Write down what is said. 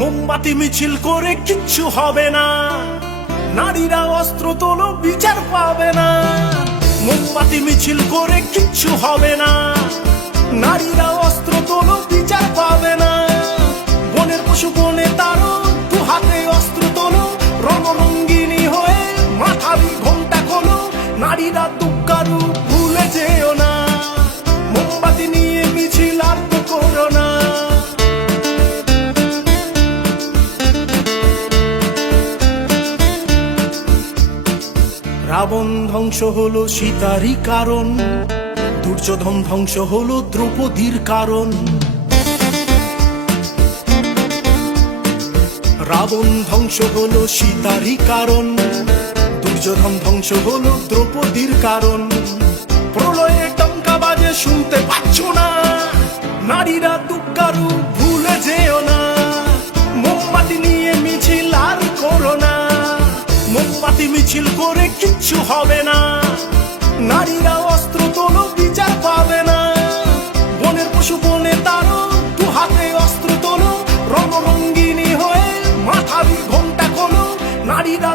মোমবাতি মিছিল করে কিচ্ছু হবে না, নারীরা অস্ত্র তোলো বিচার পাবে না। মোমবাতি মিছিল করে কিচ্ছু হবে না, নারীরা অস্ত্র তোলো বিচার পাবে না। বনের পশু বনে তারো, দু হাতে অস্ত্র তোলো, রণরঙ্গিনী হয়ে মাথারি ঘোমটা খোলো। নারীরা দুঃখারু ভুলে যেও না, মোমবাতি নিয়ে মিছিল আর তো করো না। রাবণ ধ্বংস হলো সীতারই কারণ, দুর্যোধন ধ্বংস হলো দ্রৌপদীর কারণ। রাবণ ধ্বংস হলো সীতারই কারণ, দুর্যোধন ধ্বংস হলো দ্রৌপদীর কারণ। প্রলয়ে টঙ্কা বাজে শুনতে পাচ্ছ না, নারীরা দুঃখারু ভুলে যেও না। মোমবাতি নিয়ে মিছিল আর করো না, মোমবাতি মিছিল করে কিচ্ছু হবে না, নারীরা অস্ত্র তোলো বিচার পাবে না। বনের পশু বনে তারো, দু হাতে অস্ত্র তোলো, রণরঙ্গিনী হয়ে মাথারি ঘোমটা খোলো। নারীরা